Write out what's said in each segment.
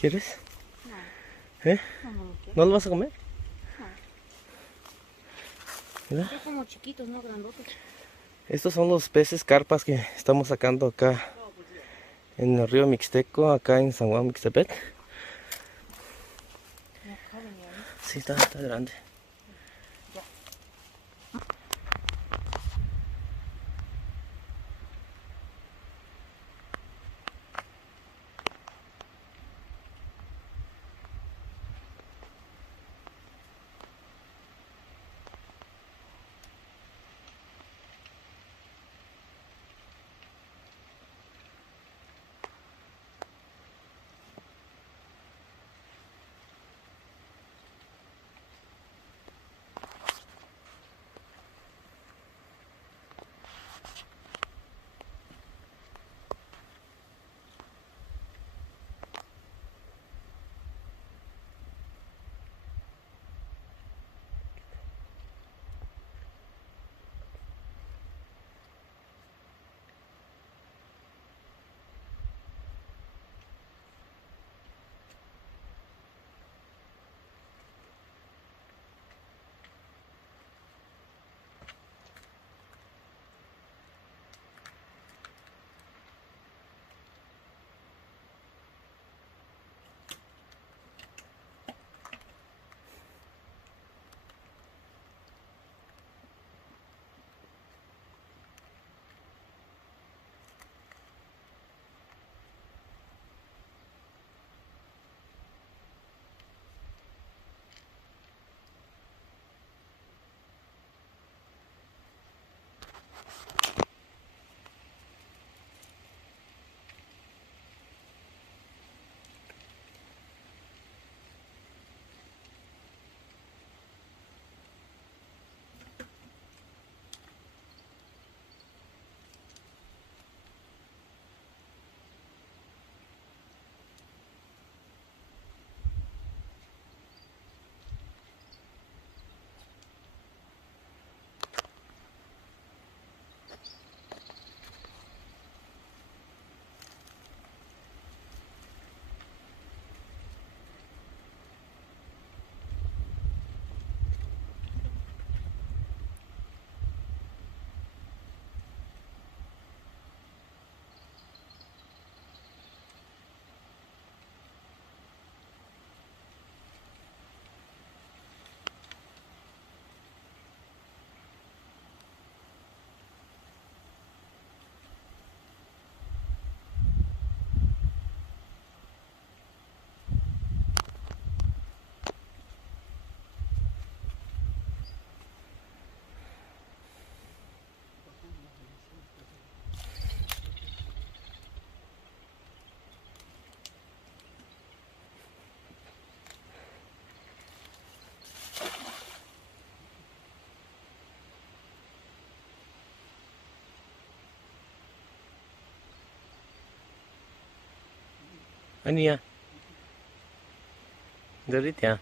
¿Quieres? No, ¿Eh? no, no lo quiero. ¿No lo vas a comer? No. Mira. Son como chiquitos, no grandotes. Estos son los peces carpas que estamos sacando acá en el río Mixteco, acá en San Juan Mixtepec. No caben ni ahí. Sí, está grande. Ya. 아니야. 내리야.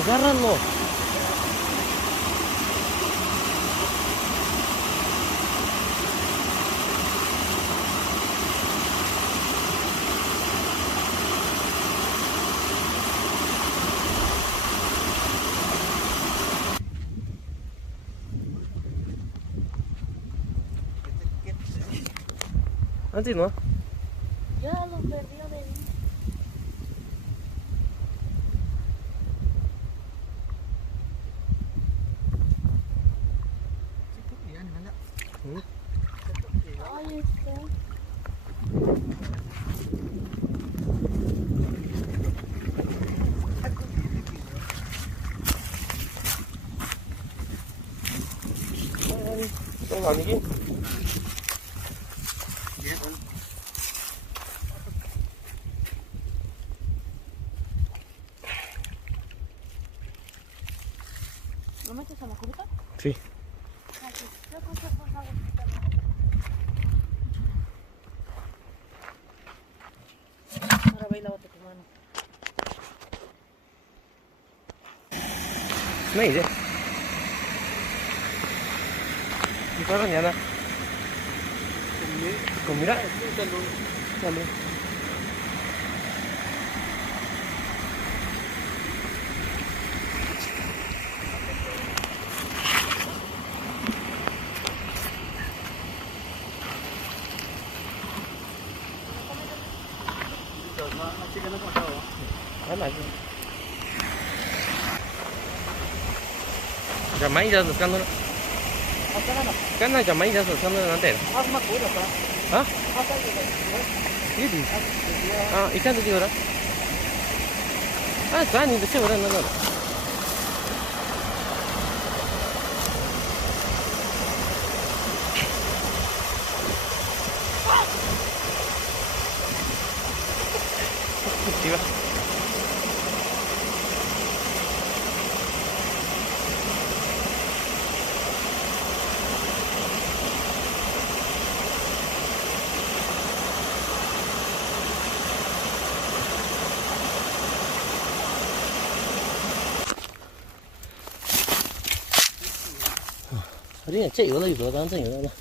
Agárralo. Antes no. Ya los perdió de vista. Ay, está. Không làm gì kia. ¿Lo metes a la cubeta? Sí. Ah, sí. Yo puse por favor. Ahora ve y lávate tu mano. No hay idea. ¿Y para mañana? Con mira. Dale. Jamai ra buscando. Kana jamai ra buscando delantero. ¿Ah? ¿Y cuánto te dura? Ah, está ni de seguro no. Sí, va. Ini cek yo lagi belakang sana yo lah.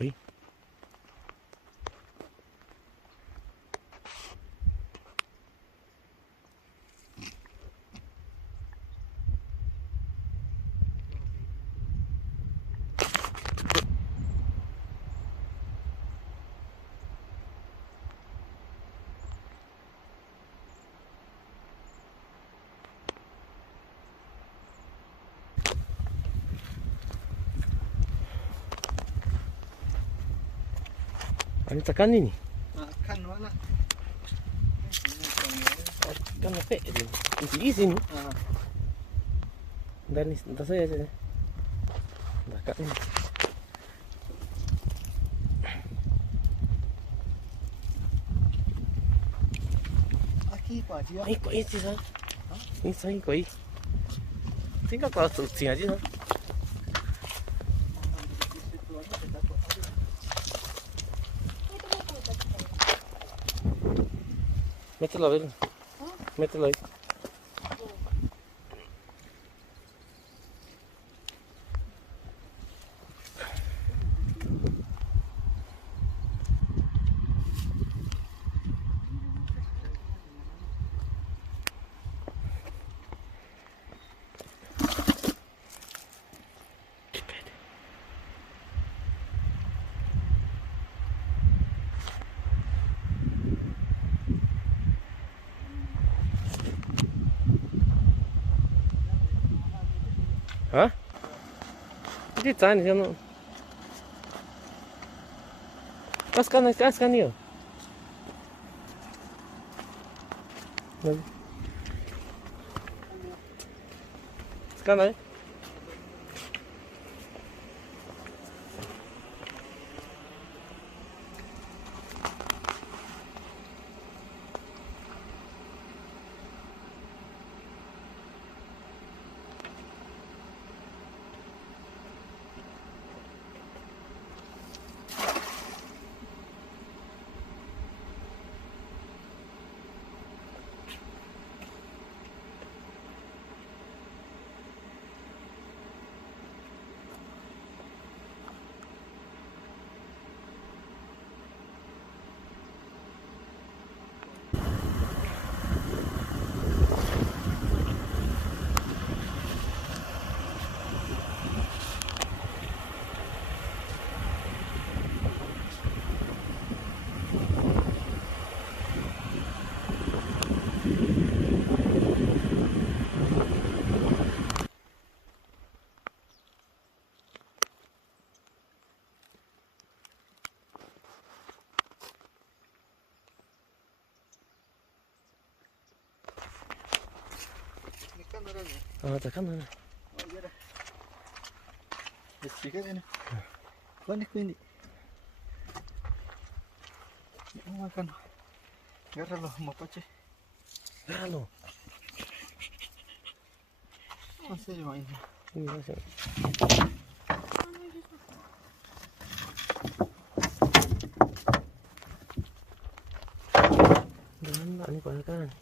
Oi. Ano tekan ini? Kan mana? Kan apa? Di sini. Dan entah saya saja. Dekat ini. Aqui pode. Ai, koi sih sah. Ini saya koi. Tinggal kalau sini aja sah. Mételo a ver. Mételo ahí. Hah? Dito, ano? Kaskan niyo. Sekarang Ikan ada nih. tekan mana? Oh iya dah. Sedikit ini. Banyak ini. Mau makan. Gara loh mau pace. Halo. Masih cuma ini. Ini masih. Ganda ni kan.